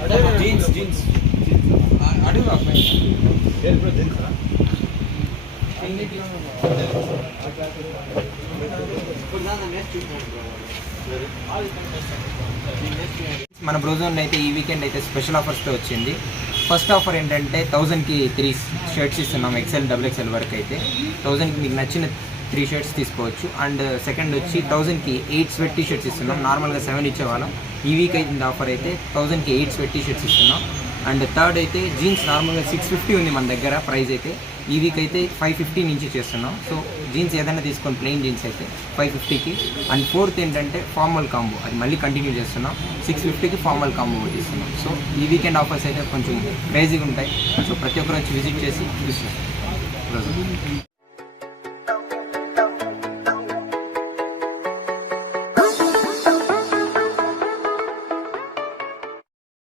తెలియవండి jeans jeans అడుగు మన బ్రోజోన్ అయితే ఈ వీకెండ్ అయితే స్పెషల్ ఆఫర్స్తో వచ్చింది. ఫస్ట్ ఆఫర్ ఏంటంటే థౌజండ్కి త్రీ షర్ట్స్ ఇస్తున్నాం ఎక్సెల్ డబుల్ ఎక్సెల్ వరకు అయితే. థౌజండ్కి మీకు నచ్చిన త్రీ షర్ట్స్ తీసుకోవచ్చు. అండ్ సెకండ్ వచ్చి థౌజండ్కి ఎయిట్ స్వెట్ టీ షర్ట్స్ ఇస్తున్నాం. నార్మల్గా సెవెన్ ఇచ్చేవాళ్ళం. ఈ వీక్ అయితే ఆఫర్ అయితే థౌజండ్కి ఎయిట్ స్వెట్ టీ షర్ట్స్ ఇస్తున్నాం. అండ్ థర్డ్ అయితే జీన్స్ నార్మల్గా సిక్స్ ఫిఫ్టీ ఉంది మన దగ్గర ప్రైస్ అయితే. ఈ వీక్ అయితే ఫైవ్ ఫిఫ్టీ నుంచి చేస్తున్నాం. సో జీన్స్ ఏదైనా తీసుకొని ప్లెయిన్ జీన్స్ అయితే ఫైవ్ ఫిఫ్టీకి అండ్ ఫోర్త్ ఏంటంటే ఫార్మల్ కాంబో అది మళ్ళీ కంటిన్యూ చేస్తున్నాం. సిక్స్ ఫిఫ్టీకి ఫార్మల్ కాంబో ఇస్తున్నాం సో ఈ వీకెండ్ ఆఫర్స్ అయితే కొంచెం క్రేజీగా ఉంటాయి. సో ప్రతి ఒక్కరు వచ్చి విజిట్ చేసి యూస్